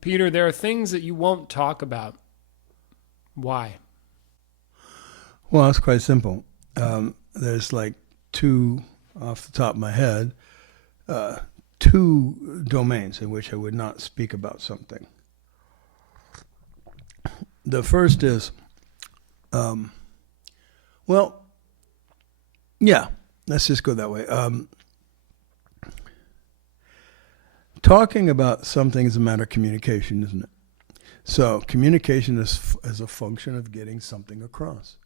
Peter, there are things that you won't talk about. Why? Well, it's quite simple. There's like two, off the top of my head, two domains in which I would not speak about something. The first is, well, yeah, let's just go that way. Talking about something is a matter of communication, isn't it? So communication is a function of getting something across.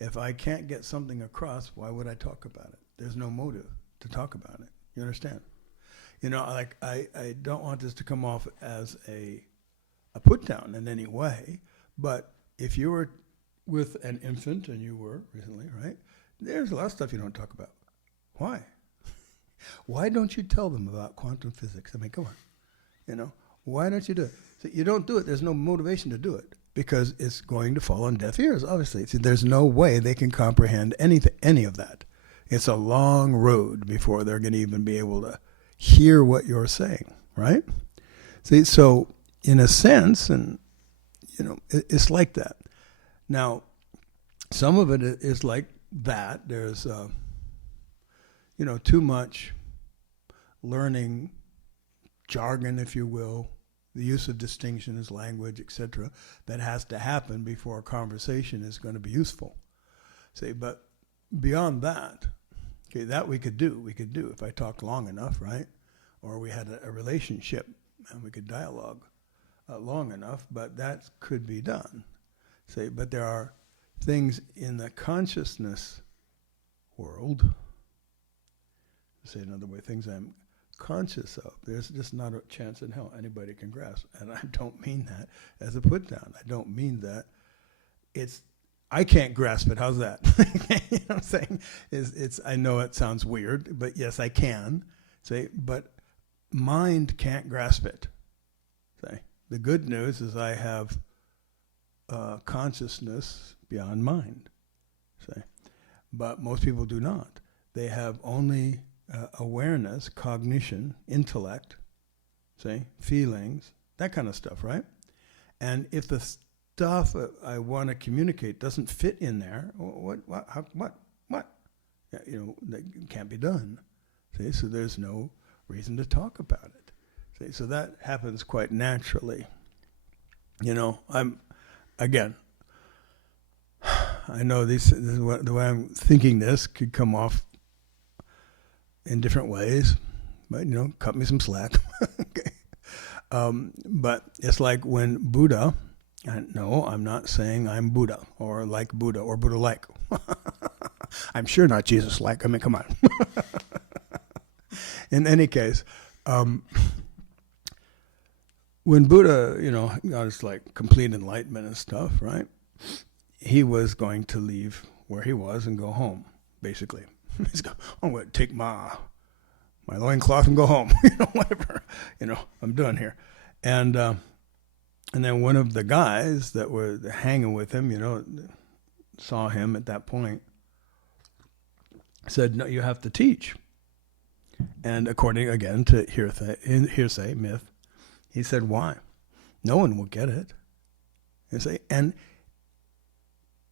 If I can't get something across, why would I talk about it? There's no motive to talk about it. You understand? You know, like I don't want this to come off as a put down in any way, but if you were with an infant, and you were recently, right? There's a lot of stuff you don't talk about. Why? Why don't you tell them about quantum physics? I mean, come on. You know, why don't you do it? So you don't do it. There's no motivation to do it because it's going to fall on deaf ears, obviously. See, there's no way they can comprehend any of that. It's a long road before they're going to even be able to hear what you're saying, right? See, so in a sense, and you know, it's like that. Now, some of it is like that. There's, you know, too much learning jargon, if you will, the use of distinction as language, etc., that has to happen before a conversation is going to be useful. See, but beyond that, okay, that we could do if I talked long enough, right? Or we had a relationship and we could dialogue long enough, but that could be done. See, but there are things in the consciousness world, say another way, things I'm conscious of. There's just not a chance in hell anybody can grasp. And I don't mean that as a put down. I don't mean that I can't grasp it. How's that? You know what I'm saying? I know it sounds weird, but yes, I can. Say, but mind can't grasp it. Say, the good news is I have consciousness beyond mind. Say, but most people do not. They have only awareness, cognition, intellect, say, feelings, that kind of stuff, right? And if the stuff I want to communicate doesn't fit in there, what? Yeah, you know, that can't be done. See, so there's no reason to talk about it. See, so that happens quite naturally. You know, I know this is the way I'm thinking this could come off in different ways, but you know, cut me some slack. Okay. But it's like when Buddha, no, I'm not saying I'm Buddha or like Buddha or Buddha-like. I'm sure not Jesus-like. I mean, come on. In any case, when Buddha, you know, got his like complete enlightenment and stuff, right? He was going to leave where he was and go home, basically. He's going, I'm going to take my loincloth and go home. You know, whatever. You know, I'm done here. And then one of the guys that were hanging with him, you know, saw him at that point, said, no, you have to teach. And according, again, to hearsay, myth, he said, why? No one will get it. You see? And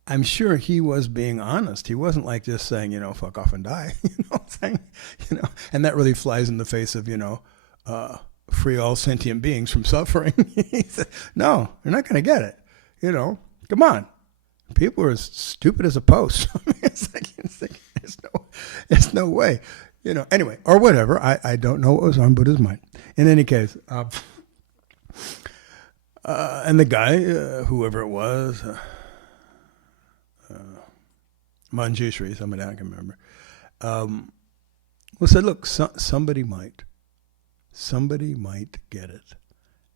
I'm sure he was being honest. He wasn't like just saying, you know, fuck off and die. You know what I'm saying? You know, and that really flies in the face of, you know, free all sentient beings from suffering. He said, no, you're not going to get it. You know, come on. People are as stupid as a post. I mean, it's like, there's no way. You know, anyway, or whatever. I don't know what was on Buddha's mind. In any case, and the guy, whoever it was, Manjushri, somebody I can remember, well, said, look, somebody might get it.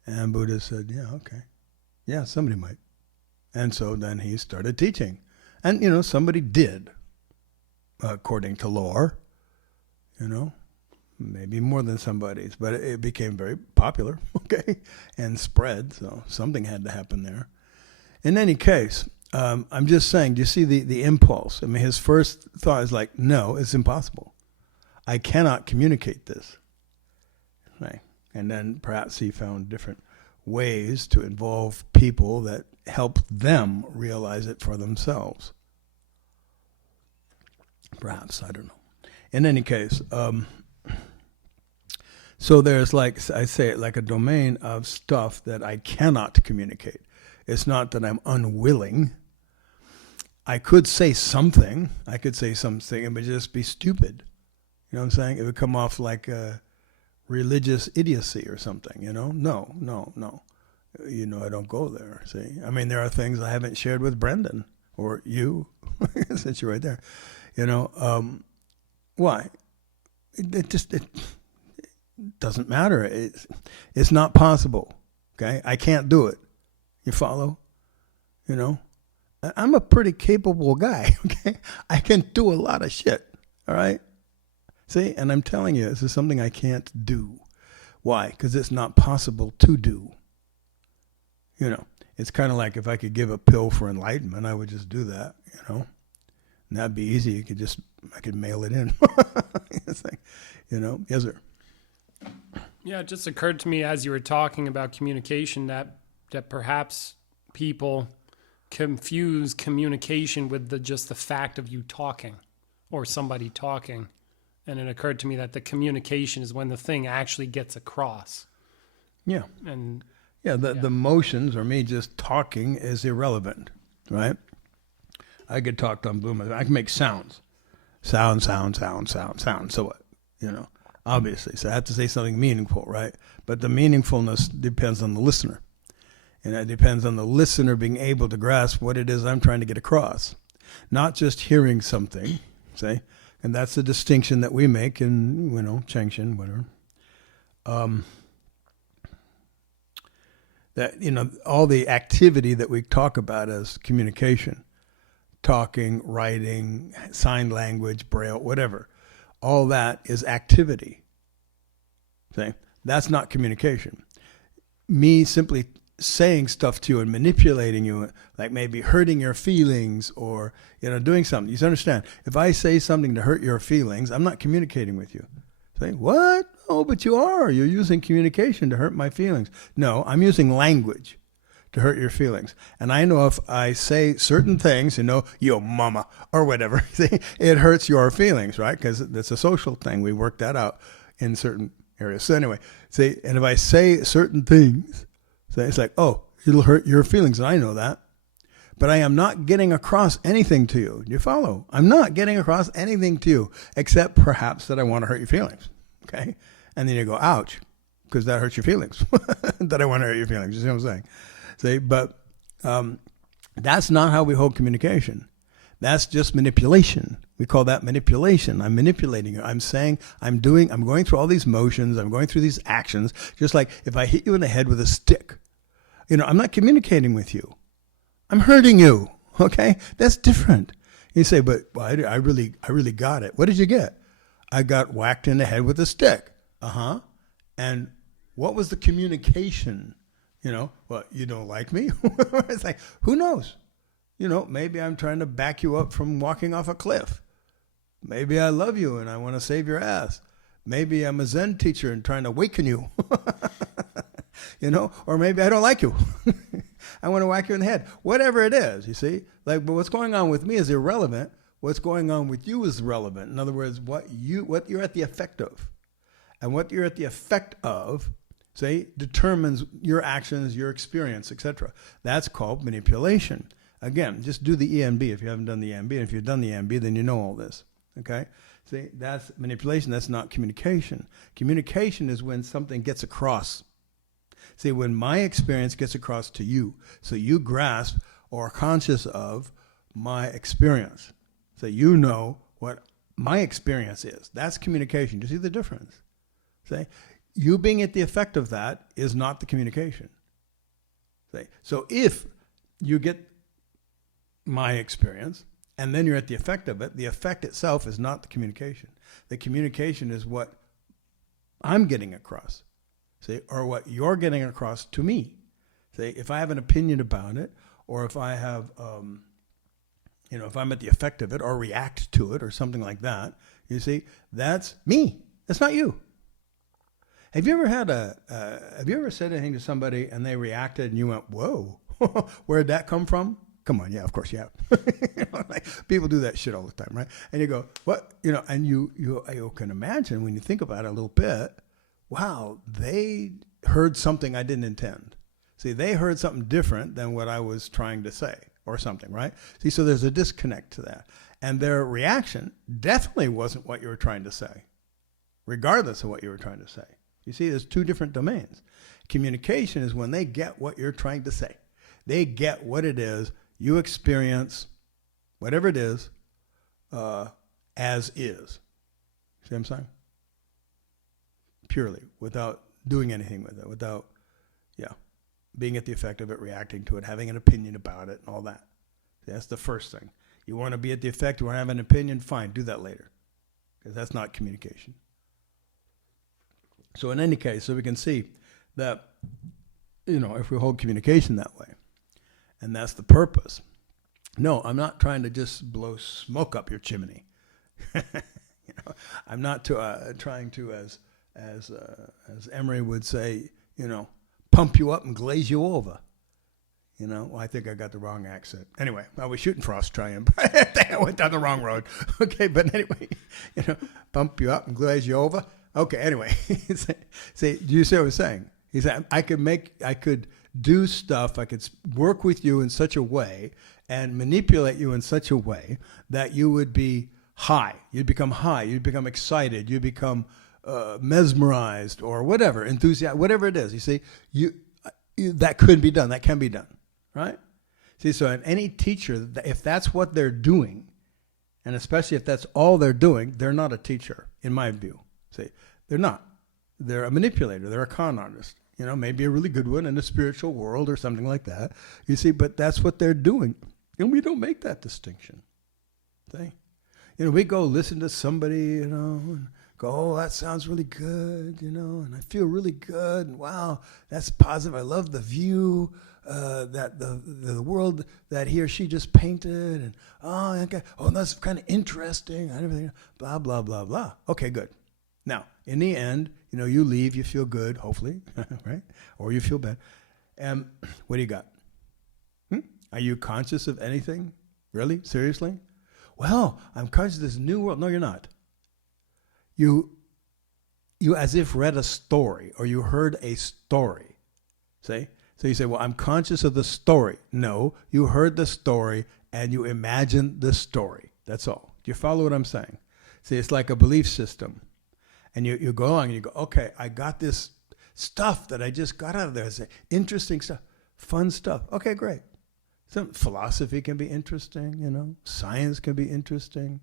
And Buddha said, yeah, okay. Yeah, somebody might. And so then he started teaching. And, you know, somebody did, according to lore, you know, maybe more than somebody's, but it became very popular, okay, and spread, so something had to happen there. In any case, I'm just saying, do you see the impulse? I mean, his first thought is like, no, it's impossible. I cannot communicate this. Right. And then perhaps he found different ways to involve people that help them realize it for themselves. Perhaps, I don't know. In any case, so there's, like I say, like a domain of stuff that I cannot communicate. It's not that I'm unwilling. I could say something. I could say something, it would just be stupid. You know what I'm saying? It would come off like a religious idiocy or something, you know? No. You know, I don't go there, see? I mean, there are things I haven't shared with Brendan or you, since you're right there. You know, why? It doesn't matter. It's not possible, okay? I can't do it. You follow? You know? I'm a pretty capable guy, okay? I can do a lot of shit, all right? See? And I'm telling you, this is something I can't do. Why? Because it's not possible to do. You know, it's kind of like if I could give a pill for enlightenment, I would just do that, you know? And that'd be easy. I could mail it in. It's like, you know, yes, sir. Yeah, it just occurred to me as you were talking about communication that perhaps people confuse communication with just the fact of you talking or somebody talking. And it occurred to me that the communication is when the thing actually gets across. Yeah. And the motions or me just talking is irrelevant, right? I could talk on Blue. I can make sounds. Sound. So what? You know, obviously. So I have to say something meaningful, right? But the meaningfulness depends on the listener. And it depends on the listener being able to grasp what it is I'm trying to get across. Not just hearing something, say. And that's the distinction that we make in, you know, Cheng Hsin, whatever. That, you know, all the activity that we talk about as communication, talking, writing, sign language, braille, whatever, all that is activity. See? That's not communication. Me simply saying stuff to you and manipulating you, like maybe hurting your feelings or, you know, doing something. You understand? If I say something to hurt your feelings, I'm not communicating with you. Say, what? Oh, but you are. You're using communication to hurt my feelings. No, I'm using language to hurt your feelings. And I know if I say certain things, you know, yo mama or whatever, see, it hurts your feelings, right? Because it's a social thing. We work that out in certain areas. So anyway, see, and if I say certain things, so it's like, oh, it'll hurt your feelings, and I know that. But I am not getting across anything to you. You follow? I'm not getting across anything to you, except perhaps that I want to hurt your feelings, okay? And then you go, ouch, because that hurts your feelings, that I want to hurt your feelings. You see what I'm saying? See, but that's not how we hold communication. That's just manipulation. We call that manipulation. I'm manipulating you. I'm saying, I'm going through all these motions. I'm going through these actions. Just like if I hit you in the head with a stick, you know, I'm not communicating with you. I'm hurting you. Okay? That's different. You say, but well, I really got it. What did you get? I got whacked in the head with a stick. Uh-huh. And what was the communication? You know, well, you don't like me? It's like, who knows? You know, maybe I'm trying to back you up from walking off a cliff. Maybe I love you and I want to save your ass. Maybe I'm a Zen teacher and trying to awaken you. You know, or maybe I don't like you. I want to whack you in the head. Whatever it is, you see? Like, but what's going on with me is irrelevant. What's going on with you is relevant. In other words, what you're at the effect of. And what you're at the effect of, say, determines your actions, your experience, etc. That's called manipulation. Again, just do the EMB if you haven't done the EMB. And if you've done the EMB, then you know all this. Okay? See, that's manipulation. That's not communication. Communication is when something gets across. See, when my experience gets across to you, so you grasp or are conscious of my experience. So you know what my experience is. That's communication. Do you see the difference? See? You being at the effect of that is not the communication. See? So if you get my experience, and then you're at the effect of it, the effect itself is not the communication. The communication is what I'm getting across, see, or what you're getting across to me. See, if I have an opinion about it, or if I have, if I'm at the effect of it, or react to it, or something like that, you see, that's me. That's not you. Have you ever have you ever said anything to somebody and they reacted and you went, whoa, where'd that come from? Come on, yeah, of course you have. You know, like, people do that shit all the time, right? And you go, what? You know, and you can imagine when you think about it a little bit, wow, they heard something I didn't intend. See, they heard something different than what I was trying to say or something, right? See, so there's a disconnect to that. And their reaction definitely wasn't what you were trying to say, regardless of what you were trying to say. You see, there's two different domains. Communication is when they get what you're trying to say. They get what it is you experience, whatever it is, as is. See what I'm saying? Purely, without doing anything with it, without, being at the effect of it, reacting to it, having an opinion about it, and all that. See, that's the first thing. You want to be at the effect, you want to have an opinion, fine, do that later. Because that's not communication. So in any case, so we can see that, if we hold communication that way, and that's the purpose. No, I'm not trying to just blow smoke up your chimney. I'm not trying to, as Emery would say, pump you up and glaze you over. Well, I think I got the wrong accent. Anyway, I was shooting for Australian, but I think I went down the wrong road. Okay, but anyway, pump you up and glaze you over. Okay, anyway, see, do you see what I was saying? He said, I could do stuff, I could work with you in such a way and manipulate you in such a way that you would be high. You'd become high. You'd become excited. You'd become mesmerized or whatever, enthusiastic, whatever it is. You see, that could be done. That can be done, right? See, so in any teacher, if that's what they're doing, and especially if that's all they're doing, they're not a teacher, in my view. See, they're not. They're a manipulator. They're a con artist. Maybe a really good one in the spiritual world or something like that. You see, but that's what they're doing. And we don't make that distinction. See? We go listen to somebody, and go, oh, that sounds really good, and I feel really good. And wow, that's positive. I love the view that the world that he or she just painted. And okay, that's kind of interesting. And everything, blah, blah, blah, blah. Okay, good. Now, in the end, you leave, you feel good, hopefully, right? Or you feel bad. And what do you got? Are you conscious of anything? Really? Seriously? Well, I'm conscious of this new world. No, you're not. You as if read a story or you heard a story. See? So you say, well, I'm conscious of the story. No, you heard the story and you imagined the story. That's all. Do you follow what I'm saying? See, it's like a belief system. And you go along and you go, okay, I got this stuff that I just got out of there. It's interesting stuff, fun stuff. Okay, great. Some philosophy can be interesting, science can be interesting,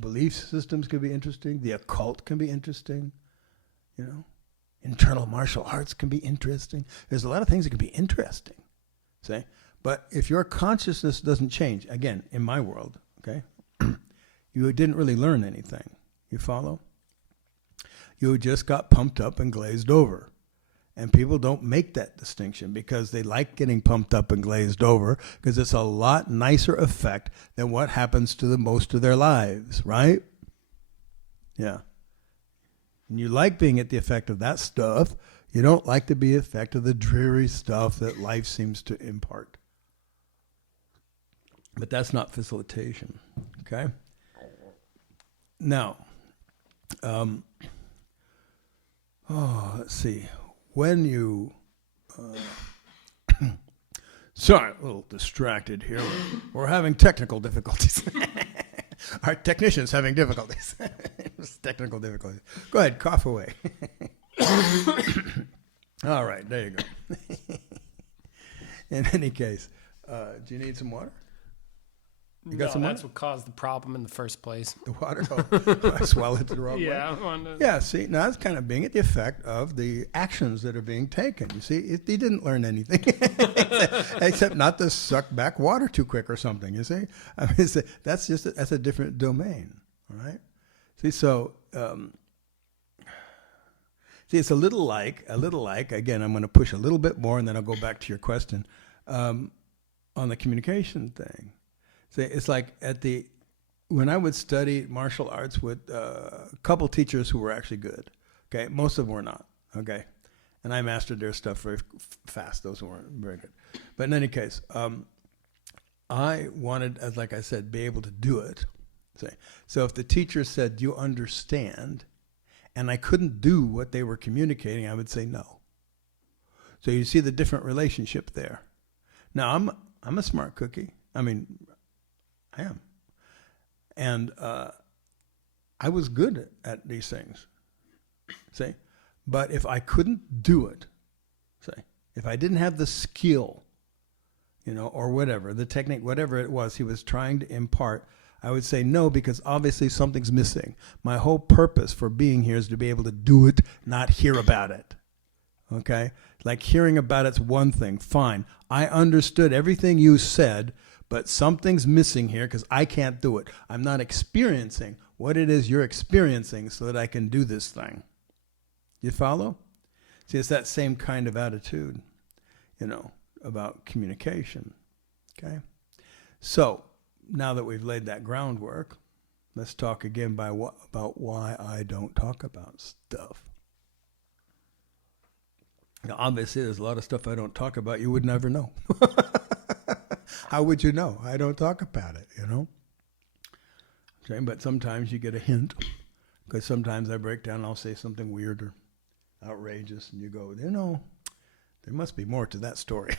belief systems can be interesting, the occult can be interesting, internal martial arts can be interesting. There's a lot of things that can be interesting, see? But if your consciousness doesn't change, again, in my world, okay, you didn't really learn anything. You follow? You just got pumped up and glazed over. And people don't make that distinction because they like getting pumped up and glazed over because it's a lot nicer effect than what happens to the most of their lives, right? Yeah. And you like being at the effect of that stuff. You don't like to be the effect of the dreary stuff that life seems to impart. But that's not facilitation, okay? Now, let's see. When you, sorry, a little distracted here. We're having technical difficulties. Our technician's having difficulties. Technical difficulties. Go ahead, cough away. All right, there you go. In any case, do you need some water? You got some that's water? what caused the problem in the first place. The water? Oh, I swallowed it the wrong way. Yeah. Yeah, see, now it's kind of being at the effect of the actions that are being taken. You see, he didn't learn anything except not to suck back water too quick or something, you see? I mean, that's a different domain, all right? See, so, it's a little like, again, I'm going to push a little bit more and then I'll go back to your question, on the communication thing. See, it's like when I would study martial arts with a couple teachers who were actually good, Okay, most of them were not. Okay, and I mastered their stuff very fast. Those weren't very good. But in any case, I wanted, as like I said, be able to do it. So if the teacher said, "Do you understand?" and I couldn't do what they were communicating, I would say no. So you see the different relationship there. Now I'm a smart cookie. I mean, I am, and I was good at these things. See, but if I couldn't do it, say, if I didn't have the skill, or whatever, the technique, whatever it was he was trying to impart, I would say no, because obviously something's missing. My whole purpose for being here is to be able to do it, not hear about it. Okay? Like hearing about it's one thing. Fine. I understood everything you said, but something's missing here because I can't do it. I'm not experiencing what it is you're experiencing so that I can do this thing. You follow? See, it's that same kind of attitude, about communication. Okay? So, now that we've laid that groundwork, let's talk again about why I don't talk about stuff. Now, obviously, there's a lot of stuff I don't talk about you would never know. How would you know? I don't talk about it, Okay, but sometimes you get a hint, because sometimes I break down and I'll say something weird or outrageous, and you go, there must be more to that story.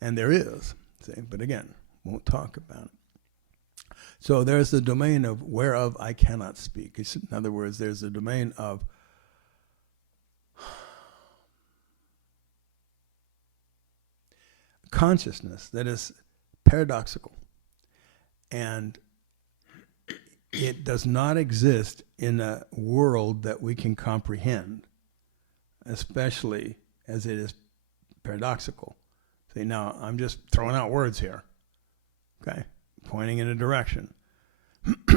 And there is, see, but again, won't talk about it. So there's the domain of whereof I cannot speak. In other words, there's the domain of consciousness that is paradoxical, and it does not exist in a world that we can comprehend, especially as it is paradoxical. See, now I'm just throwing out words here, okay, pointing in a direction.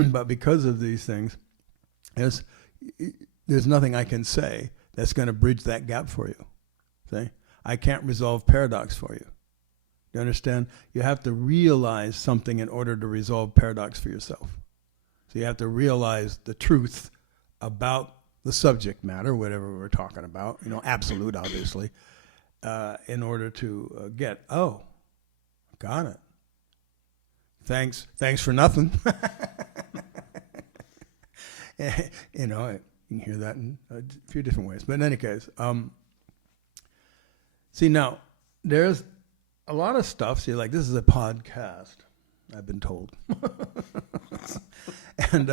But because of these things, there's nothing I can say that's going to bridge that gap for you. See, I can't resolve paradox for you. You understand? You have to realize something in order to resolve paradox for yourself. So you have to realize the truth about the subject matter, whatever we're talking about, absolute, obviously, in order to get, got it. Thanks for nothing. You can hear that in a few different ways. But in any case, see, now, there's a lot of stuff. See, like, this is a podcast, I've been told. And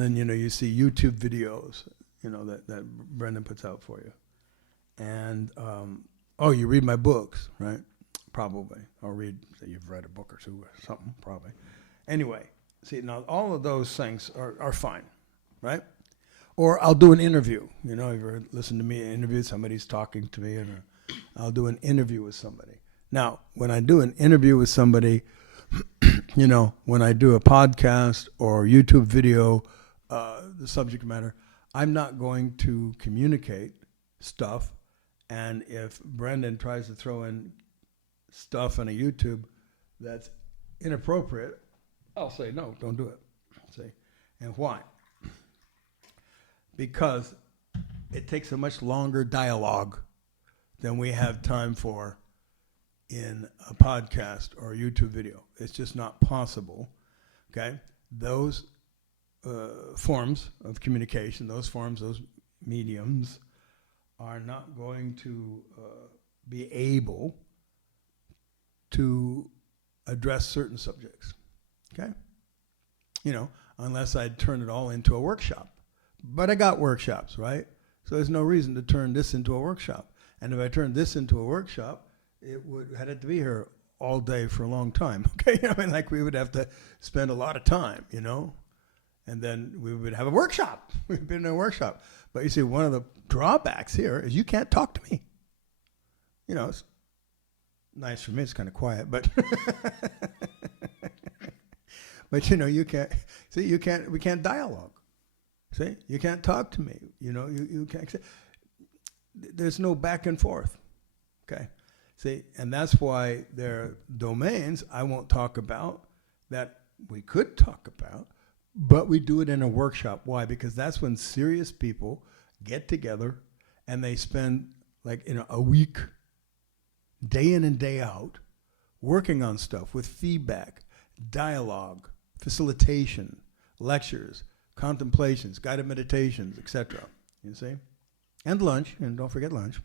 then, you see YouTube videos, that Brendan puts out for you. And, you read my books, right? Probably. Or say you've read a book or two or something, probably. Anyway, see, now all of those things are fine, right? Or I'll do an interview. You ever listen to me interview, somebody's talking to me, and I'll do an interview with somebody. Now, when I do an interview with somebody, when I do a podcast or YouTube video, the subject matter, I'm not going to communicate stuff. And if Brendan tries to throw in stuff on a YouTube that's inappropriate, I'll say, no, don't do it. See? And why? Because it takes a much longer dialogue than we have time for in a podcast or a YouTube video. It's just not possible, okay? Those forms of communication, those mediums are not going to be able to address certain subjects, okay? Unless I'd turn it all into a workshop. But I got workshops, right? So there's no reason to turn this into a workshop. And if I turned this into a workshop, it would had it to be here all day for a long time. Okay, we would have to spend a lot of time, and then we would have a workshop. We've been in a workshop. But you see, one of the drawbacks here is you can't talk to me. It's nice for me. It's kind of quiet, but but you can't. See, we can't dialogue. See, you can't talk to me. You can't. There's no back and forth. Okay. See, and that's why there are domains I won't talk about that we could talk about, But we do it in a workshop. Why? Because that's when serious people get together and they spend like a week, day in and day out, working on stuff with feedback, dialogue, facilitation, lectures, contemplations, guided meditations, etc. You see? And lunch, and don't forget lunch.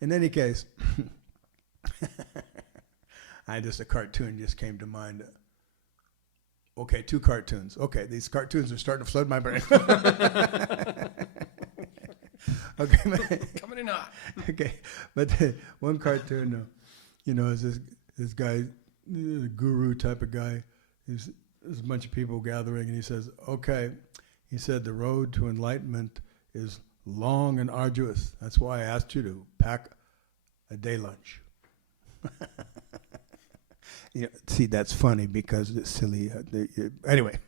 In any case, a cartoon just came to mind. Okay, 2 cartoons. Okay, these cartoons are starting to flood my brain. Okay, Coming in hot. okay, but one cartoon, is this guy, guru type of guy. There's a bunch of people gathering, and he says, "Okay," he said, "the road to enlightenment is long and arduous. That's why I asked you to pack a day lunch." See, that's funny because it's silly. Anyway.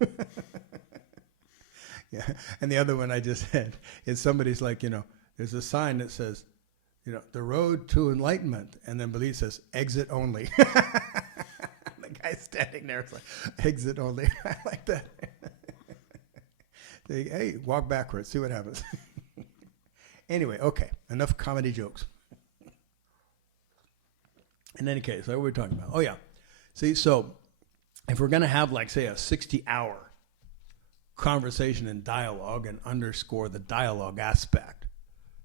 Yeah. And the other one I just had is somebody's like, there's a sign that says, the road to enlightenment. And then beneath says, exit only. The guy's standing there. It's like, exit only. I like that. Hey, walk backwards. See what happens. Anyway, okay. Enough comedy jokes. In any case, what were we talking about? Oh, yeah. See, so if we're going to have, like, say, a 60-hour conversation and dialogue and underscore the dialogue aspect,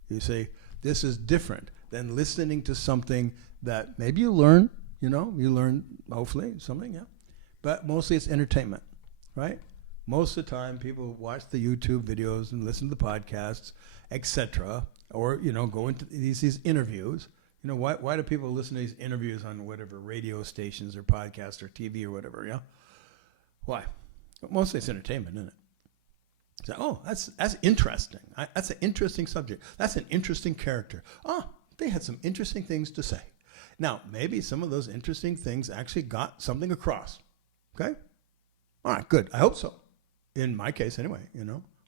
you see, this is different than listening to something that maybe you learn, you learn, hopefully, something, yeah. But mostly it's entertainment, right? Most of the time, people watch the YouTube videos and listen to the podcasts, etc., or, go into these interviews. Why do people listen to these interviews on whatever radio stations or podcasts or TV or whatever, yeah? Why? But mostly it's entertainment, isn't it? So, that's interesting. That's an interesting subject. That's an interesting character. They had some interesting things to say. Now, maybe some of those interesting things actually got something across, okay? All right, good. I hope so. In my case anyway,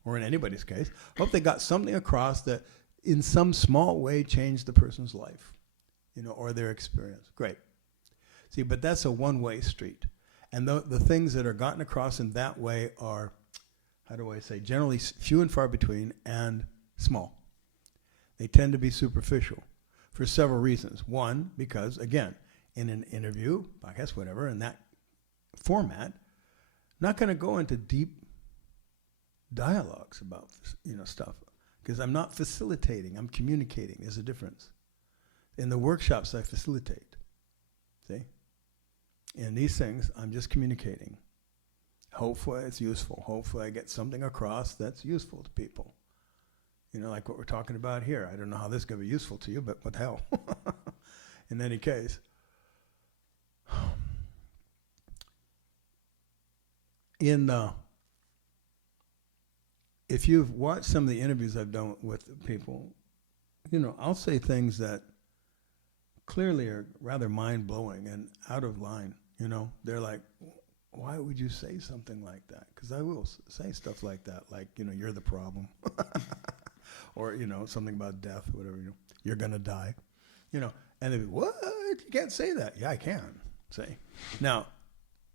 or in anybody's case. I hope they got something across that in some small way changed the person's life. Or their experience. Great. See, but that's a one-way street. And the things that are gotten across in that way are, generally few and far between and small. They tend to be superficial for several reasons. One, because, again, in an interview, podcast, whatever, in that format, not going to go into deep dialogues about stuff. Because I'm not facilitating, I'm communicating. There's a difference. In the workshops, I facilitate. See? In these things, I'm just communicating. Hopefully it's useful. Hopefully I get something across that's useful to people. Like what we're talking about here. I don't know how this is going to be useful to you, but what the hell? In any case. If you've watched some of the interviews I've done with people, I'll say things that clearly are rather mind-blowing and out of line, They're like, why would you say something like that? Because I will say stuff like that, like, you're the problem. Or, something about death, whatever, you're going to die. And they'd be, what? You can't say that. Yeah, I can, see. Now,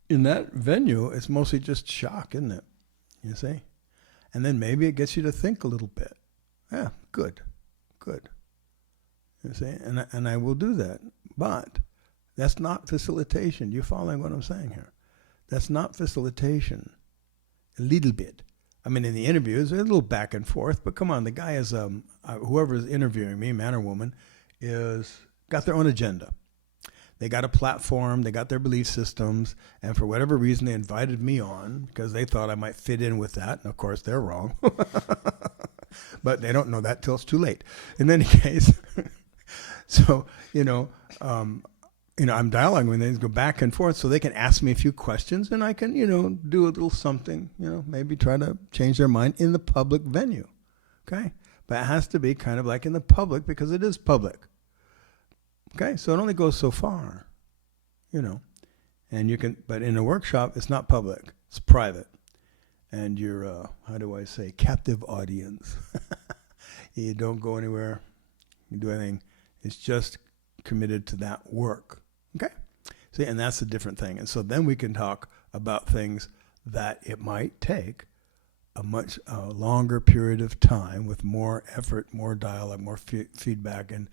in that venue, it's mostly just shock, isn't it? You see? And then maybe it gets you to think a little bit. Yeah, good. You see, and I will do that. But that's not facilitation. You're following what I'm saying here. That's not facilitation. A little bit. I mean, in the interviews, there's a little back and forth, but come on, the guy is, whoever is interviewing me, man or woman, is got their own agenda. They got a platform, they got their belief systems, and for whatever reason, they invited me on because they thought I might fit in with that, and of course, they're wrong. But they don't know that till it's too late. In any case, so, I'm dialoguing with them, go back and forth so they can ask me a few questions and I can, do a little something, maybe try to change their mind in the public venue. Okay? But it has to be kind of like in the public because it is public. Okay? So it only goes so far, and but in a workshop, it's not public. It's private. And you're, captive audience. You don't go anywhere. You do anything. It's just committed to that work. Okay? See, and that's a different thing. And so then we can talk about things that it might take a much longer period of time with more effort, more dialogue, more feedback and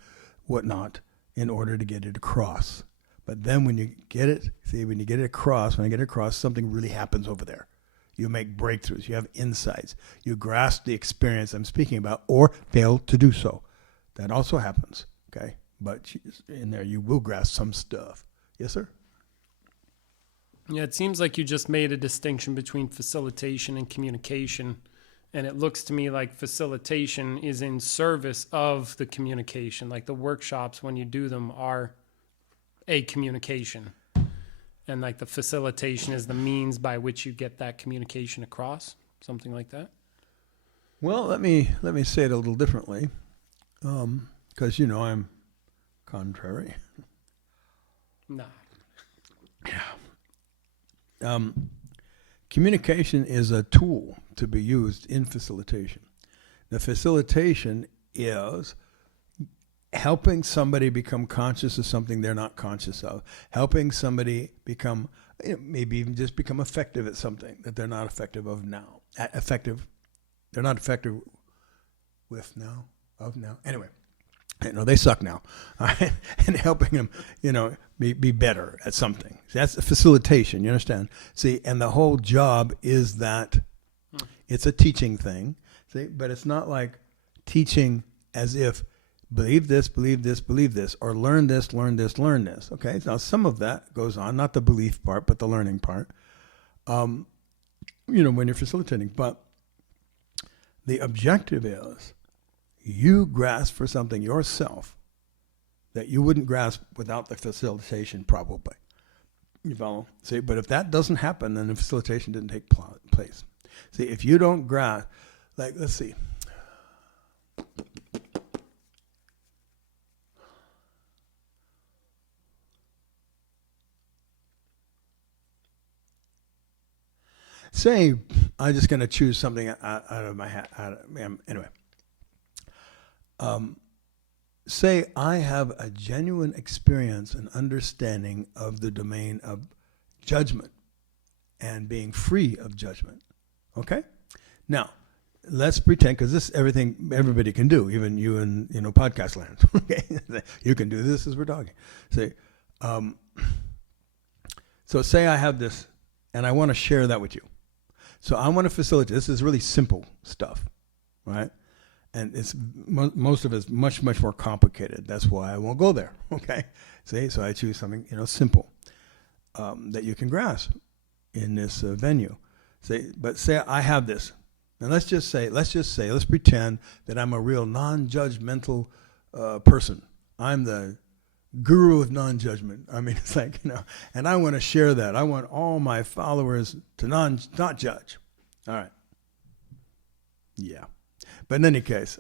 whatnot in order to get it across. But then when you get it, when I get it across, something really happens over there. You make breakthroughs. You have insights. You grasp the experience I'm speaking about or fail to do so. That also happens, okay? But in there, you will grasp some stuff. Yes, sir? Yeah, it seems like you just made a distinction between facilitation and communication. And it looks to me like facilitation is in service of the communication. Like the workshops, when you do them, are a communication. And like the facilitation is the means by which you get that communication across, something like that. Well, let me say it a little differently, because I'm contrary. Nah. Communication is a tool to be used in facilitation. The facilitation is helping somebody become conscious of something they're not conscious of, helping somebody become, maybe even just become effective at something that they're not effective of now. They're not effective with now, of now. Anyway, they suck now. And helping them, be better at something. So that's facilitation, you understand? See, and the whole job is that it's a teaching thing. See, but it's not like teaching as if believe this, or learn this, learn this, learn this. Okay, now some of that goes on, not the belief part, but the learning part, when you're facilitating. But the objective is you grasp for something yourself that you wouldn't grasp without the facilitation, probably. You follow? See, but if that doesn't happen, then the facilitation didn't take place. See, if you don't grasp, like, let's see. Say, I'm just going to choose something out of my hat. Anyway. Say I have a genuine experience and understanding of the domain of judgment and being free of judgment. Okay? Now, let's pretend, because this is everything everybody can do, even you in podcast land. Okay? You can do this as we're talking. Say, so say I have this and I want to share that with you. So I want to facilitate. This is really simple stuff, right? And it's most of it's much, much more complicated. That's why I won't go there. Okay, see, so I choose something simple that you can grasp in this venue. Say I have this, and let's pretend that I'm a real non-judgmental person. I'm the guru of non-judgment. I mean, it's like and I want to share that. I want all my followers to not judge. All right. Yeah. But in any case,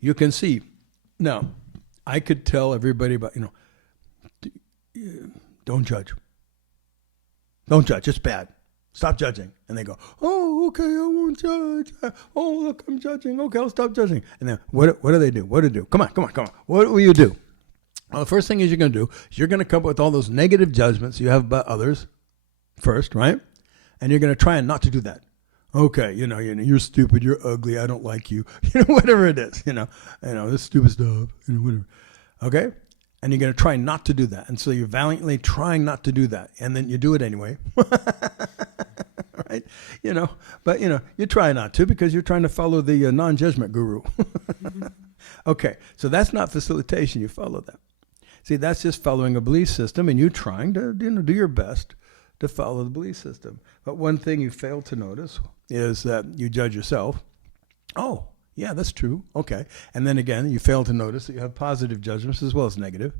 you can see, now, I could tell everybody about, don't judge. Don't judge, it's bad. Stop judging. And they go, oh, okay, I won't judge. Oh, look, I'm judging. Okay, I'll stop judging. And then what do they do? What do they do? Come on. What will you do? Well, the first thing you're going to do is you're going to come up with all those negative judgments you have about others first, right? And you're going to try and not to do that. Okay, you're stupid, you're ugly, I don't like you, whatever it is, this stupid stuff, whatever. Okay? And you're going to try not to do that. And so you're valiantly trying not to do that. And then you do it anyway. Right? But, you try not to because you're trying to follow the non-judgment guru. Okay, so that's not facilitation. You follow that. See, that's just following a belief system and you trying to, do your best to follow the belief system. But one thing you fail to notice is that you judge yourself. Oh, yeah, that's true. Okay. And then again, you fail to notice that you have positive judgments as well as negative.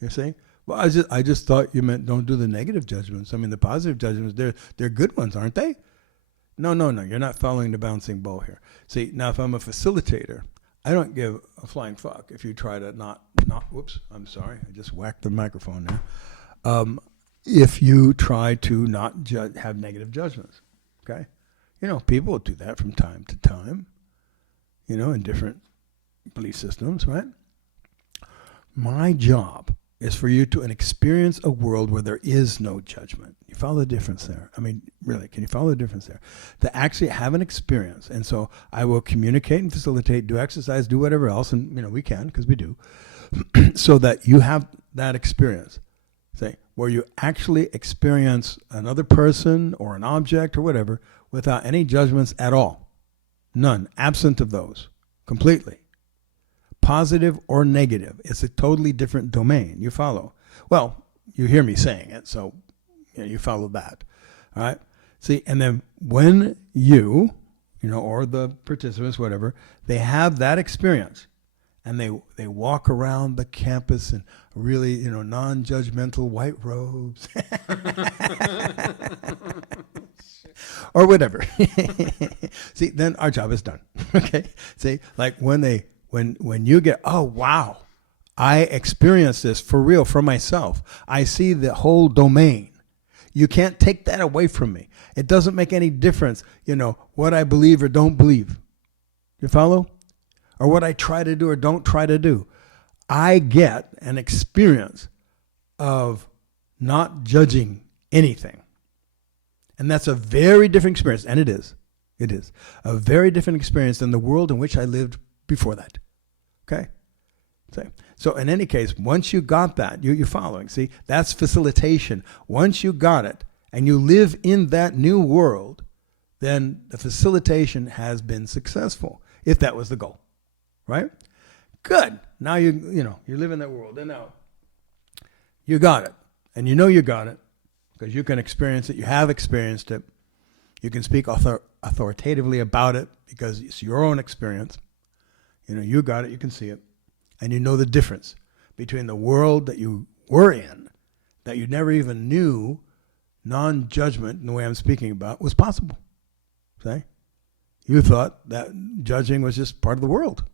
You're saying, well, I just thought you meant don't do the negative judgments. I mean, the positive judgments, they're good ones, aren't they? No. You're not following the bouncing ball here. See, now if I'm a facilitator, I don't give a flying fuck if you try to not, whoops, I'm sorry. I just whacked the microphone now. If you try to not have negative judgments, okay? People will do that from time to time, in different belief systems, right? My job is for you to experience a world where there is no judgment. You follow the difference there? I mean, really, can you follow the difference there? To actually have an experience. And so I will communicate and facilitate, do exercise, do whatever else, and we can, because we do, so that you have that experience, say, where you actually experience another person or an object or whatever without any judgments at all. None, absent of those, completely. Positive or negative. It's a totally different domain. You follow? Well, you hear me saying it, so you follow that. All right? See, and then when you, or the participants, whatever, they have that experience, and they walk around the campus in really, non-judgmental white robes. Or whatever. See, then our job is done. Okay? See, like when you get, oh, wow, I experienced this for real, for myself. I see the whole domain. You can't take that away from me. It doesn't make any difference, what I believe or don't believe. You follow? Or what I try to do or don't try to do. I get an experience of not judging anything. And that's a very different experience. And it is. It is a very different experience than the world in which I lived before that. Okay? So in any case, once you got that, you're following. See, that's facilitation. Once you got it and you live in that new world, then the facilitation has been successful, if that was the goal. Right? Good. Now you live in that world. And now you got it. And you got it because you can experience it. You have experienced it. You can speak authoritatively about it because it's your own experience. You got it. You can see it. And you know the difference between the world that you were in, that you never even knew non-judgment in the way I'm speaking about was possible. See? You thought that judging was just part of the world.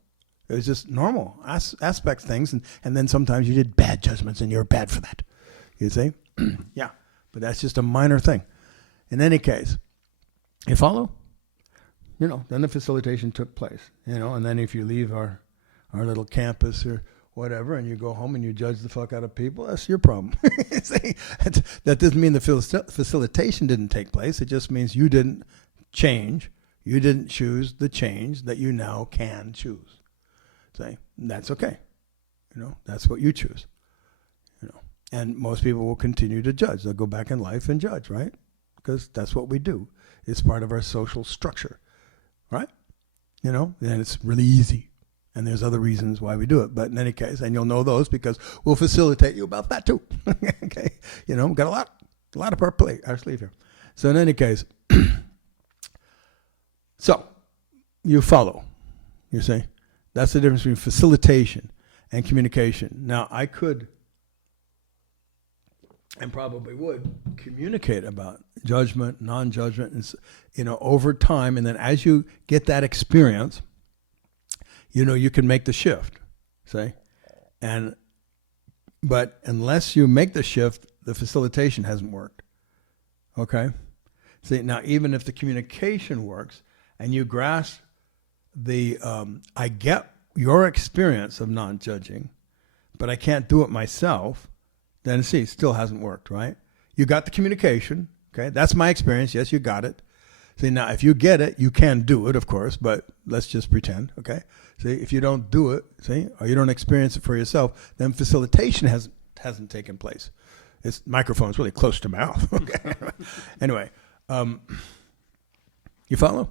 It was just normal aspect things. And then sometimes you did bad judgments and you're bad for that. You see? Yeah. But that's just a minor thing. In any case, you follow? Then the facilitation took place. And then if you leave our little campus or whatever and you go home and you judge the fuck out of people, that's your problem. See? That doesn't mean the facilitation didn't take place. It just means you didn't change. You didn't choose the change that you now can choose. Say, that's okay. That's what you choose. And most people will continue to judge. They'll go back in life and judge, right? Because that's what we do. It's part of our social structure, right? And it's really easy. And there's other reasons why we do it. But in any case, and you'll know those because we'll facilitate you about that too. Okay? We've got a lot of our sleeve here. So in any case, so you follow, you see? That's the difference between facilitation and communication. Now, I could, and probably would, communicate about judgment, non-judgment, and over time. And then as you get that experience, you can make the shift, see? But unless you make the shift, the facilitation hasn't worked, okay? See, now even if the communication works and you grasp I get your experience of non-judging, but I can't do it myself, then see, it still hasn't worked, right? You got the communication, okay? That's my experience. Yes, you got it. See, now if you get it, you can do it, of course, but let's just pretend, okay? See, if you don't do it, see, or you don't experience it for yourself, then facilitation hasn't taken place. This microphone's really close to mouth, okay? Anyway, you follow?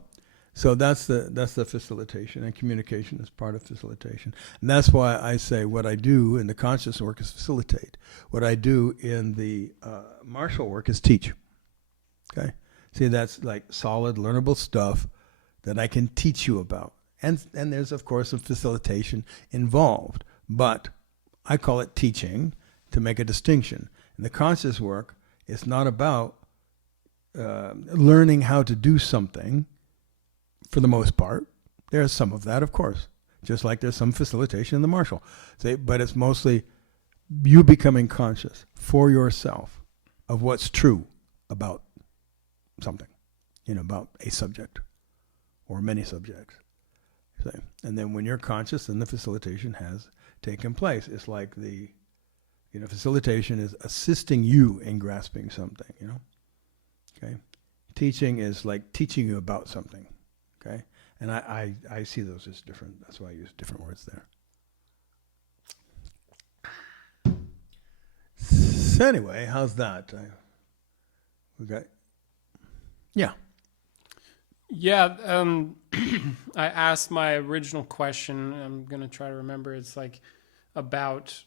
So that's the facilitation, and communication is part of facilitation. And that's why I say what I do in the conscious work is facilitate. What I do in the martial work is teach. Okay? See, that's like solid, learnable stuff that I can teach you about. And there's, of course, some facilitation involved. But I call it teaching to make a distinction. In the conscious work, it's not about learning how to do something. For the most part, there's some of that, of course, just like there's some facilitation in the martial. But it's mostly you becoming conscious for yourself of what's true about something, about a subject or many subjects. And then when you're conscious, then the facilitation has taken place. It's like the Facilitation is assisting you in grasping something, okay? Teaching is like teaching you about something, okay? And I see those as different. That's why I use different words there. So anyway, how's that? Yeah. Yeah, I asked my original question. I'm going to try to remember. It's like about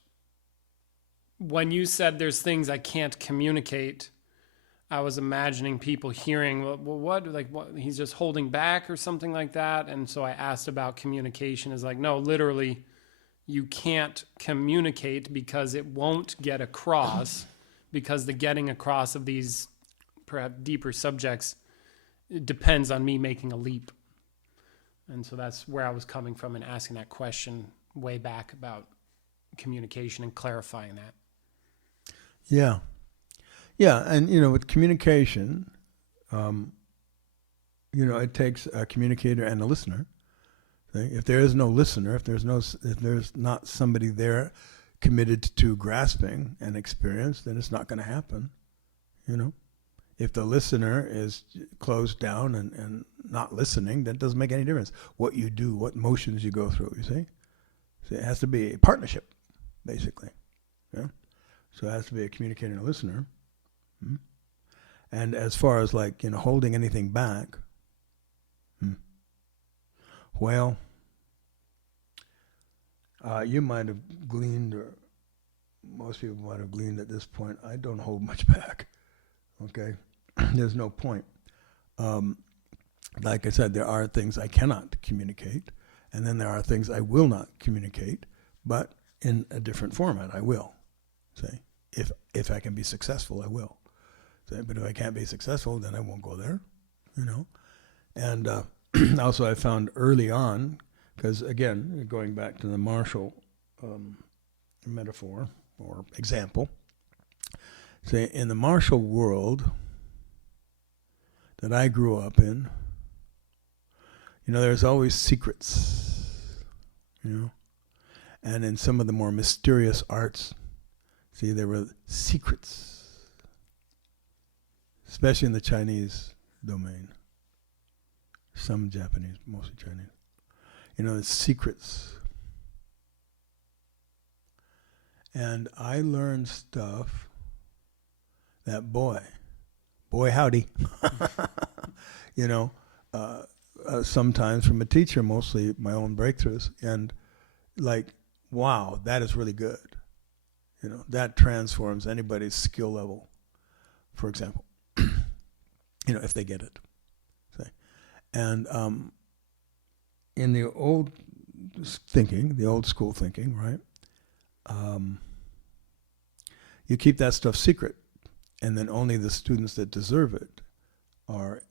when you said there's things I can't communicate. I was imagining people hearing, well, what, he's just holding back or something like that. And so I asked about communication. Is like, no, literally, you can't communicate because it won't get across, because the getting across of these perhaps deeper subjects, it depends on me making a leap. And so that's where I was coming from in asking that question way back about communication and clarifying that. Yeah. Yeah, and with communication, it takes a communicator and a listener. Okay? If there is no listener, if there's not somebody there committed to grasping an experience, then it's not going to happen. If the listener is closed down and not listening, that doesn't make any difference. What you do, what motions you go through, you see? So it has to be a partnership, basically. Yeah. So it has to be a communicator and a listener. And as far as holding anything back, well, you might have gleaned, or most people might have gleaned at this point, I don't hold much back. Okay? There's no point. Like I said, there are things I cannot communicate, and then there are things I will not communicate, but in a different format, I will. Say, if I can be successful, I will. But if I can't be successful, then I won't go there, And also I found early on, because again, going back to the martial metaphor or example, say in the martial world that I grew up in, there's always secrets, And in some of the more mysterious arts, there were secrets. Especially in the Chinese domain. Some Japanese, mostly Chinese. It's secrets. And I learned stuff that, boy howdy, sometimes from a teacher, mostly my own breakthroughs. And wow, that is really good. That transforms anybody's skill level, for example. If they get it. Say. And in the old thinking, the old school thinking, right, you keep that stuff secret, and then only the students that deserve it are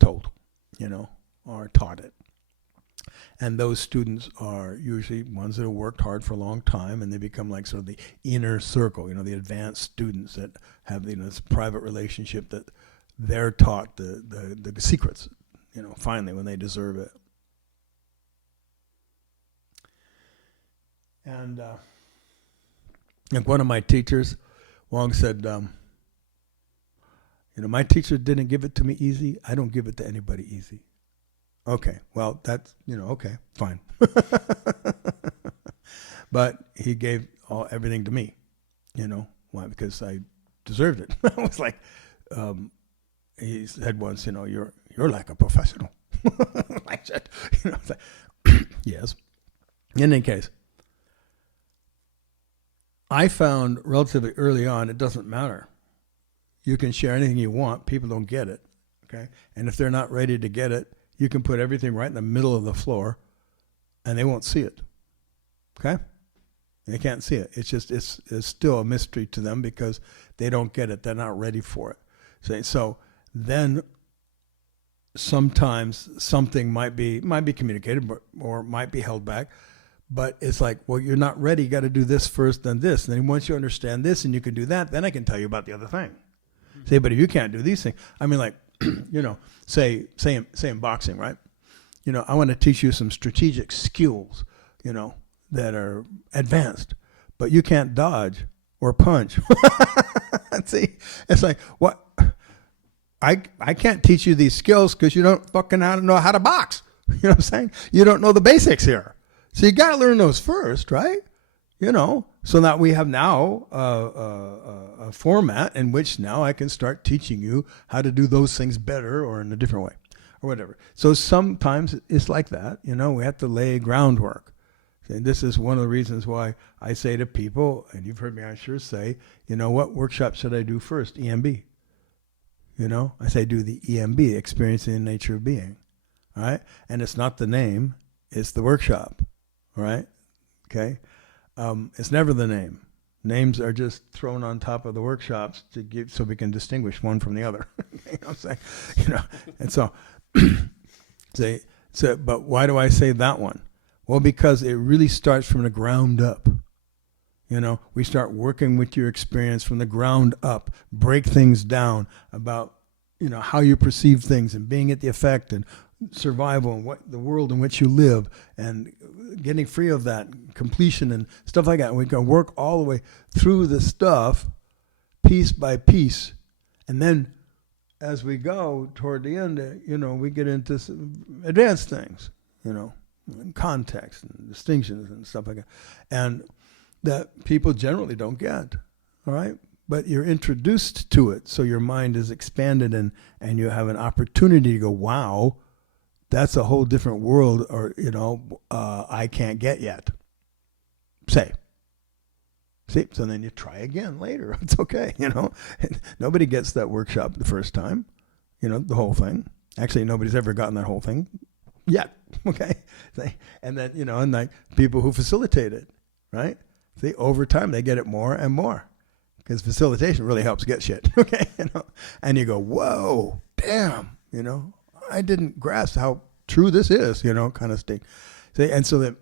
told, are taught it. And those students are usually ones that have worked hard for a long time, and they become like sort of the inner circle, the advanced students that have this private relationship that they're taught the secrets, finally when they deserve it. And like one of my teachers, Wong said, my teacher didn't give it to me easy. I don't give it to anybody easy. Okay, well, that's, okay, fine. But he gave everything to me, why? Because I deserved it. I was like, he said once, you're like a professional. Like that, it's like, yes. In any case, I found relatively early on, it doesn't matter. You can share anything you want. People don't get it, okay? And if they're not ready to get it, you can put everything right in the middle of the floor, and they won't see it, okay? They can't see it. It's just, it's still a mystery to them because they don't get it. They're not ready for it. So then sometimes something might be communicated or might be held back, but it's like, well, you're not ready. You got to do this first, then this. And then once you understand this and you can do that, then I can tell you about the other thing. Mm-hmm. Say, but if you can't do these things, I mean, like, say in boxing, right? I want to teach you some strategic skills, that are advanced, but you can't dodge. or punch. See, it's like, what? I can't teach you these skills because you don't fucking know how to box. You know what I'm saying? You don't know the basics here. So you got to learn those first, right? You know, so that we have now a format in which now I can start teaching you how to do those things better or in a different way or whatever. So sometimes it's like that. You know, we have to lay groundwork. And this is one of the reasons why I say to people, and you've heard me, I'm sure, say, you know, what workshop should I do first? EMB. You know, I say do the EMB, Experiencing the Nature of Being. All right? And it's not the name, it's the workshop. All right? Okay? It's never the name. Names are just thrown on top of the workshops to give, so we can distinguish one from the other. You know what I'm saying? You know, and so, but why do I say that one? Well, because it really starts from the ground up. You know, we start working with your experience from the ground up, break things down about, you know, how you perceive things and being at the effect and survival and what the world in which you live and getting free of that completion and stuff like that. And we can work all the way through the stuff piece by piece. And then as we go toward the end, you know, we get into some advanced things, you know, context and distinctions and stuff like that. And that people generally don't get, all right? But you're introduced to it, so your mind is expanded and you have an opportunity to go, wow, that's a whole different world, or, you know, I can't get yet. See, so then you try again later. It's okay, you know. Nobody gets that workshop the first time, you know, the whole thing. Actually, nobody's ever gotten that whole thing yet, okay? And then, you know, and like people who facilitate it, right? See, over time, they get it more and more because facilitation really helps get shit, okay? You know? And you go, whoa, damn, you know, I didn't grasp how true this is, you know, kind of thing. See, and so that,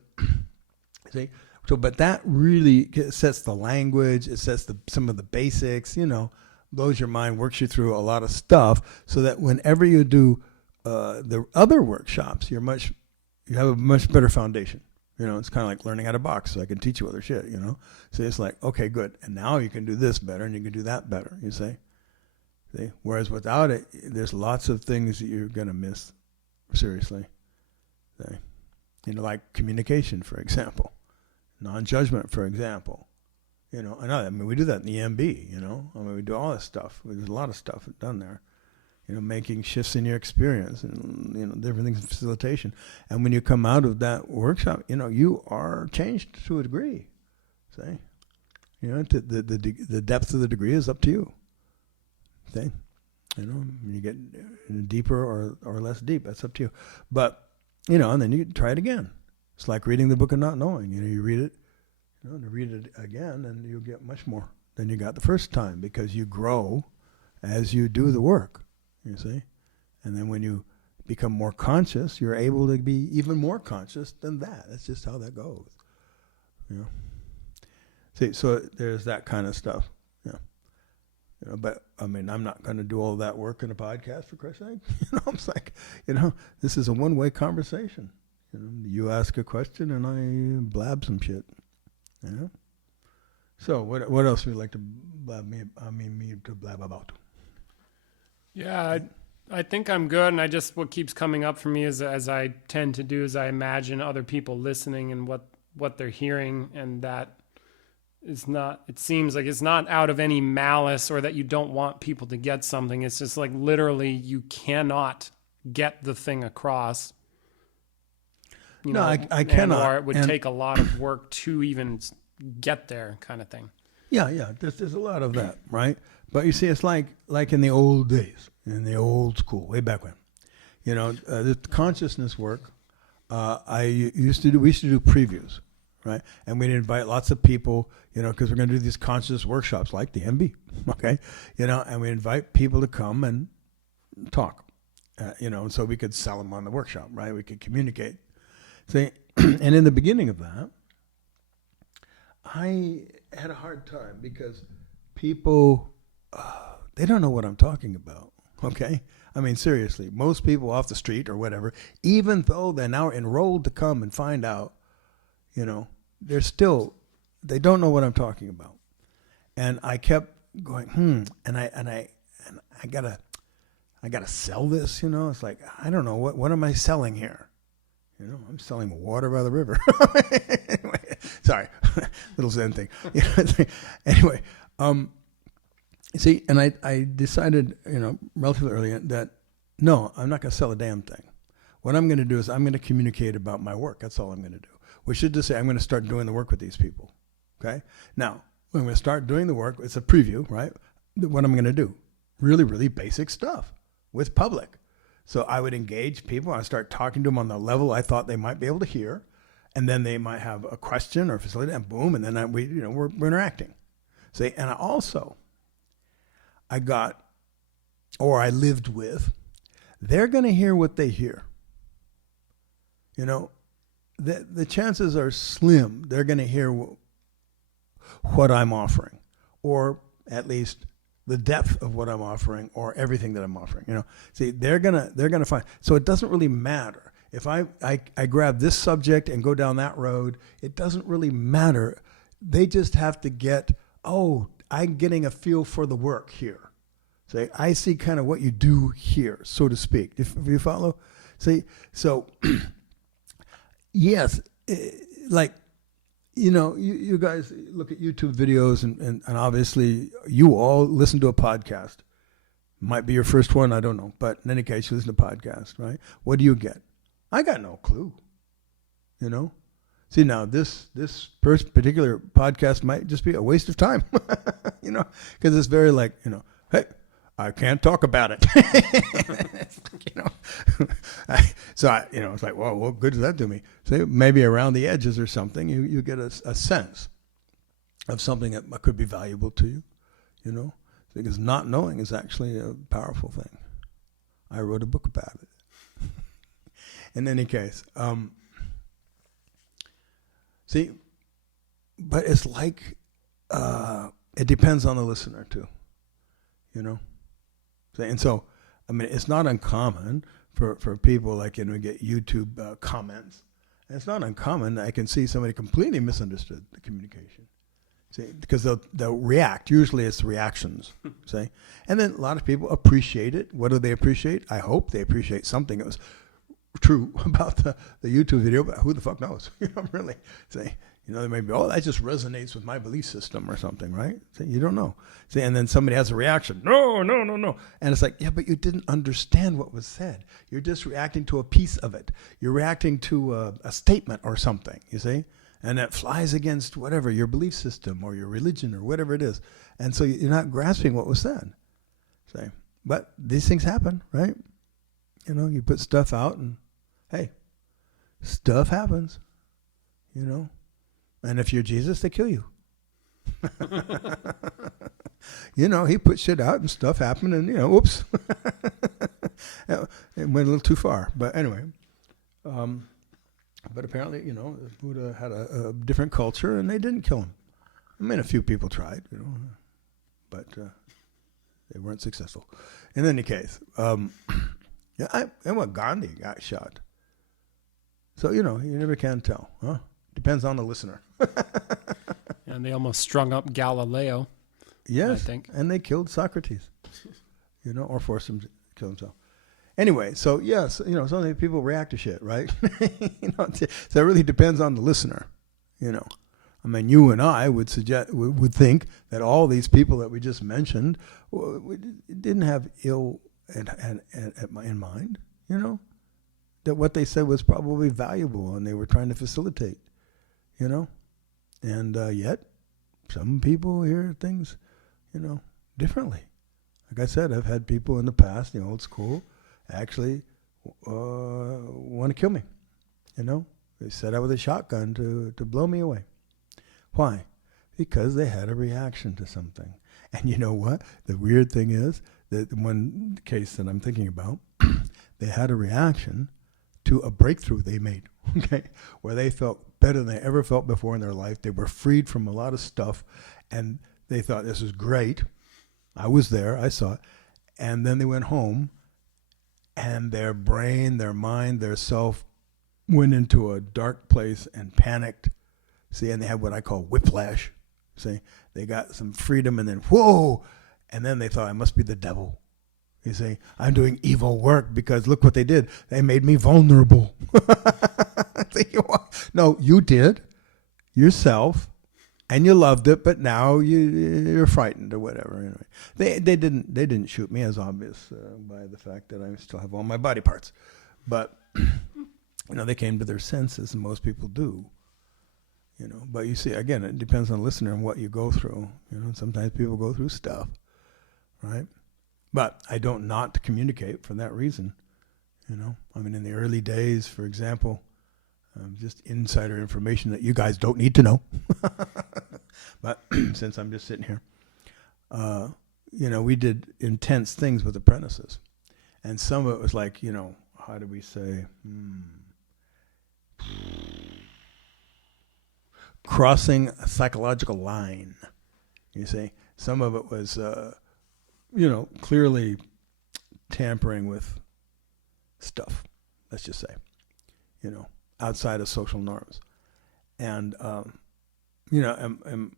see, so, but that really sets the language, it sets some of the basics, you know, blows your mind, works you through a lot of stuff so that whenever you do the other workshops, you have a much better foundation. You know, it's kind of like learning how to box, so I can teach you other shit, you know. So it's like, okay, good. And now you can do this better and you can do that better, you see? Whereas without it, there's lots of things that you're going to miss, seriously. See? You know, like communication, for example. Non-judgment, for example. You know, I mean, we do that in the EMB, you know. I mean, we do all this stuff. There's a lot of stuff done there. You know, making shifts in your experience and, you know, different things in facilitation. And when you come out of that workshop, you know, you are changed to a degree. See? You know, the depth of the degree is up to you. See? You know, you get deeper or less deep, that's up to you. But, you know, and then you try it again. It's like reading the book of not knowing. You know, you read it, you know, to read it again, and you'll get much more than you got the first time because you grow as you do the work. You see? And then when you become more conscious, you're able to be even more conscious than that. That's just how that goes. You know? See, so there's that kind of stuff. Yeah. You know, but I mean, I'm not going to do all that work in a podcast, for Christ's sake. You know, I'm like, you know, this is a one-way conversation. You know, you ask a question and I blab some shit. You know? So what else would you like to blab me to blab about? Yeah, I think I'm good. And what keeps coming up for me is, as I tend to do, is I imagine other people listening and what they're hearing. And that is not, it seems like it's not out of any malice or that you don't want people to get something. It's just like literally you cannot get the thing across. You know, I cannot. Or it would take a lot of work to even get there, kind of thing. Yeah. There's a lot of that, right? But you see, it's like in the old days, in the old school, way back when. You know, the consciousness work. We used to do previews, right? And we'd invite lots of people, you know, because we're going to do these conscious workshops like the MB, okay? You know, and we invite people to come and talk, you know, so we could sell them on the workshop, right? We could communicate. See, and in the beginning of that, I had a hard time because people, they don't know what I'm talking about, okay? I mean, seriously, most people off the street or whatever, even though they're now enrolled to come and find out, you know, they don't know what I'm talking about. And I kept going, and I gotta sell this, you know. It's like, I don't know, what am I selling here? You know, I'm selling water by the river. Anyway, sorry, little Zen thing. You know, anyway, see, and I decided, you know, relatively early that no, I'm not going to sell a damn thing. What I'm going to do is I'm going to communicate about my work. That's all I'm going to do. Which is to say, I'm going to start doing the work with these people. Okay. Now, when we start doing the work, it's a preview, right? What I'm going to do, really, really basic stuff with public. So I would engage people. I start talking to them on the level I thought they might be able to hear, and then they might have a question or facility, and boom, and then we're interacting. See, and I lived with. They're going to hear what they hear. You know, the chances are slim they're going to hear what I'm offering, or at least the depth of what I'm offering, or everything that I'm offering. You know, see, they're gonna find. So it doesn't really matter if I grab this subject and go down that road. It doesn't really matter. They just have to get, oh, I'm getting a feel for the work here. Say, I see kind of what you do here, so to speak. If you follow, see, so yes, like. You know, you guys look at YouTube videos, and obviously you all listen to a podcast. Might be your first one, I don't know. But in any case, you listen to a podcast, right? What do you get? I got no clue, you know? See, now this particular podcast might just be a waste of time, you know? Because it's very like, you know, hey, I can't talk about it. You know, it's like, well, what good does that do me? So maybe around the edges or something, you get a sense of something that could be valuable to you, you know, because not knowing is actually a powerful thing. I wrote a book about it. In any case, see, but it's like, it depends on the listener too, you know. And so, I mean, it's not uncommon for people like, you know, get YouTube comments. And it's not uncommon. I can see somebody completely misunderstood the communication. See, because they'll react. Usually it's reactions, see? And then a lot of people appreciate it. What do they appreciate? I hope they appreciate something that was true about the YouTube video, but who the fuck knows? You know, really. See? You know, they may be, oh, that just resonates with my belief system or something, right? So you don't know. See, and then somebody has a reaction. No. And it's like, yeah, but you didn't understand what was said. You're just reacting to a piece of it. You're reacting to a statement or something, you see? And that flies against whatever, your belief system or your religion or whatever it is. And so you're not grasping what was said. See? But these things happen, right? You know, you put stuff out and, hey, stuff happens, you know? And if you're Jesus, they kill you. You know, he put shit out and stuff happened and, you know, whoops. It went a little too far. But anyway, but apparently, you know, Buddha had a different culture and they didn't kill him. I mean, a few people tried, you know, but they weren't successful. In any case, yeah, Gandhi got shot. So, you know, you never can tell, huh? Depends on the listener. And they almost strung up Galileo. Yes, I think. And they killed Socrates, you know, or forced him to kill himself. Anyway, so yes, you know, some people react to shit, right? You know, so it really depends on the listener, you know. I mean, you and I would think that all these people that we just mentioned didn't have ill in mind, you know, that what they said was probably valuable and they were trying to facilitate, you know, and yet some people hear things, you know, differently. Like I said, I've had people in the past, the old school, actually want to kill me, you know. They set out with a shotgun to blow me away. Why? Because they had a reaction to something. And you know what? The weird thing is that one case that I'm thinking about, they had a reaction to a breakthrough they made, okay, where they felt better than they ever felt before in their life. They were freed from a lot of stuff, and they thought, this is great. I was there. I saw it. And then they went home, and their brain, their mind, their self went into a dark place and panicked. See, and they had what I call whiplash, See, they got some freedom, and then whoa, and then they thought I must be the devil. You see, I'm doing evil work because look what they did. They made me vulnerable. No, you did yourself, and you loved it, but now you're frightened or whatever. Anyway, they didn't shoot me, as obvious by the fact that I still have all my body parts, but they came to their senses, and most people do. But you see, again, it depends on the listener and what you go through. Sometimes people go through stuff, right? But I don't not communicate for that reason. In the early days, for example, just insider information that you guys don't need to know. But since I'm just sitting here, we did intense things with apprentices. And some of it was like, how do we say? Crossing a psychological line, you see. Some of it was, clearly tampering with stuff, let's just say, outside of social norms. And, and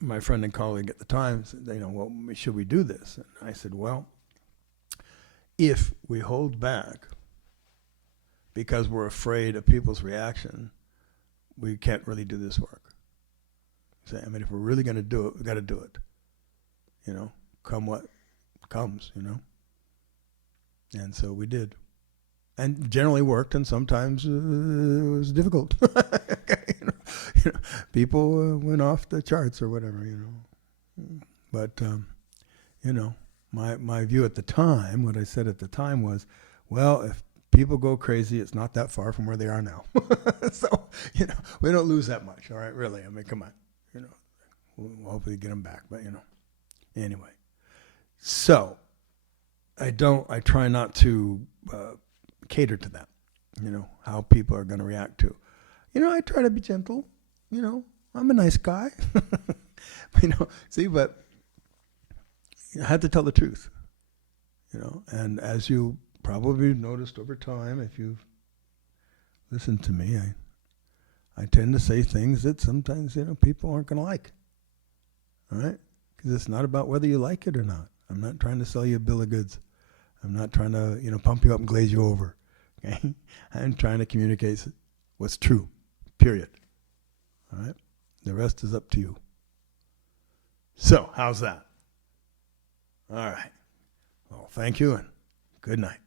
my friend and colleague at the time said, well, should we do this? And I said, well, if we hold back because we're afraid of people's reaction, we can't really do this work. So, if we're really going to do it, we've got to do it. Come what comes, And so we did. And generally worked, and sometimes it was difficult. People went off the charts or whatever, But, my view at the time, what I said at the time was, well, if people go crazy, it's not that far from where they are now. So, we don't lose that much, all right, really. Come on, we'll hopefully get them back, but, anyway. So, I try not to cater to that, how people are going to react to. I try to be gentle, I'm a nice guy. But I had to tell the truth, and as you probably noticed over time, if you've listened to me, I tend to say things that sometimes, people aren't going to like, all right? Because it's not about whether you like it or not. I'm not trying to sell you a bill of goods. I'm not trying to, pump you up and glaze you over, okay? I'm trying to communicate what's true, period, all right? The rest is up to you. So, how's that? All right. Well, thank you, and good night.